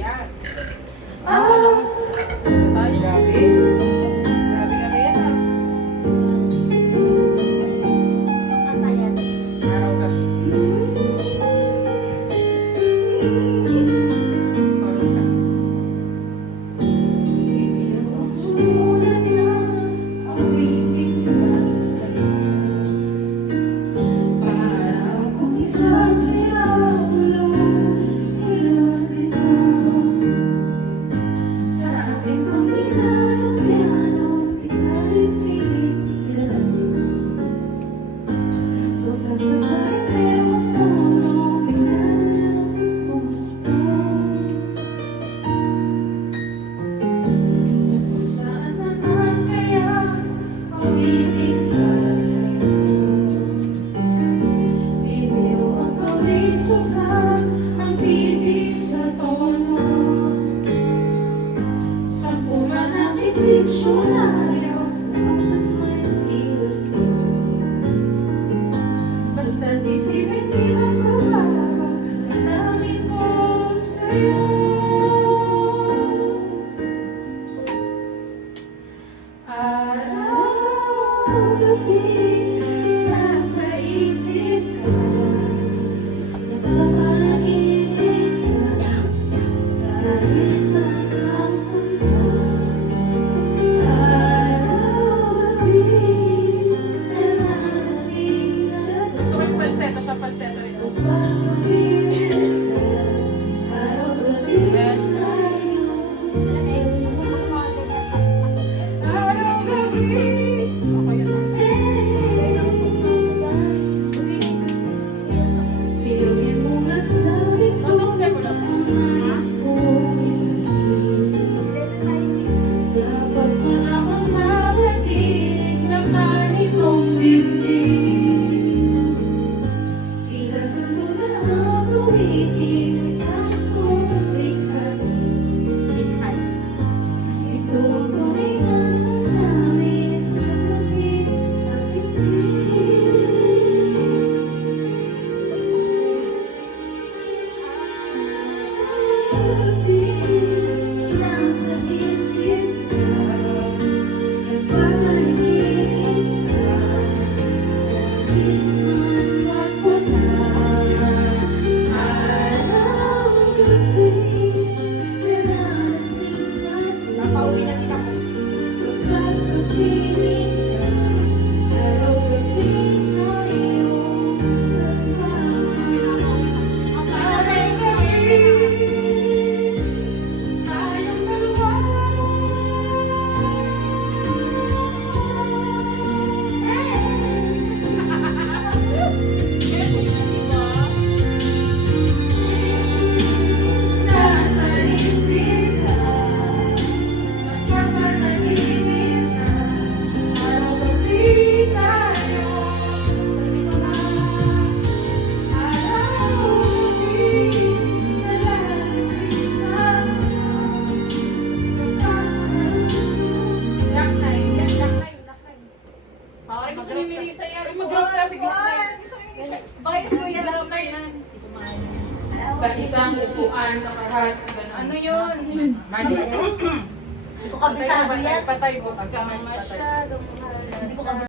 Yan. Tayo. Grabe. Grabe nga ba yan ah. Araw gabi. Oras ka. Basta't isipin pinagbabago ang dami ko sa'yo. Araw-gabi nasa isip ka, napapanaginip ka, kahit saan kang punta. Araw-gabi nalalasing sa Gusto ko yung falsetto sa falsetto ito. Dapat mo namang mabatinig naman itong dibdib. Ilasan mo na ang uwitin ang sulikhatin. Ito ang tunay na namin at gabi at itig. Nasa isip ka, nagpapanaginip ka, kahit saan magpunta. Araw-gabi nalalasing sa Napauwi na din ako. kapag kapiling ka, araw-gabi na iyong nagmamahal. Tayong dalawa. Nasa isip ka, nagpapanaginip ka, araw-gabi tayo magkasama. Araw-gabi nalalasing sa Yak na yun. Yak na yun. Ay, gusto ni Melissa yan. Ay, mag-drop ka. Sige na. Gusto ni Melissa. Bias mo yan. Drop na yan. Sa isang upuan, nakahat. Ano yun? Mali. Hindi ko kabisado yan. Patay mo. Patay mo. Masyadong mahal. Hindi ko kabisado.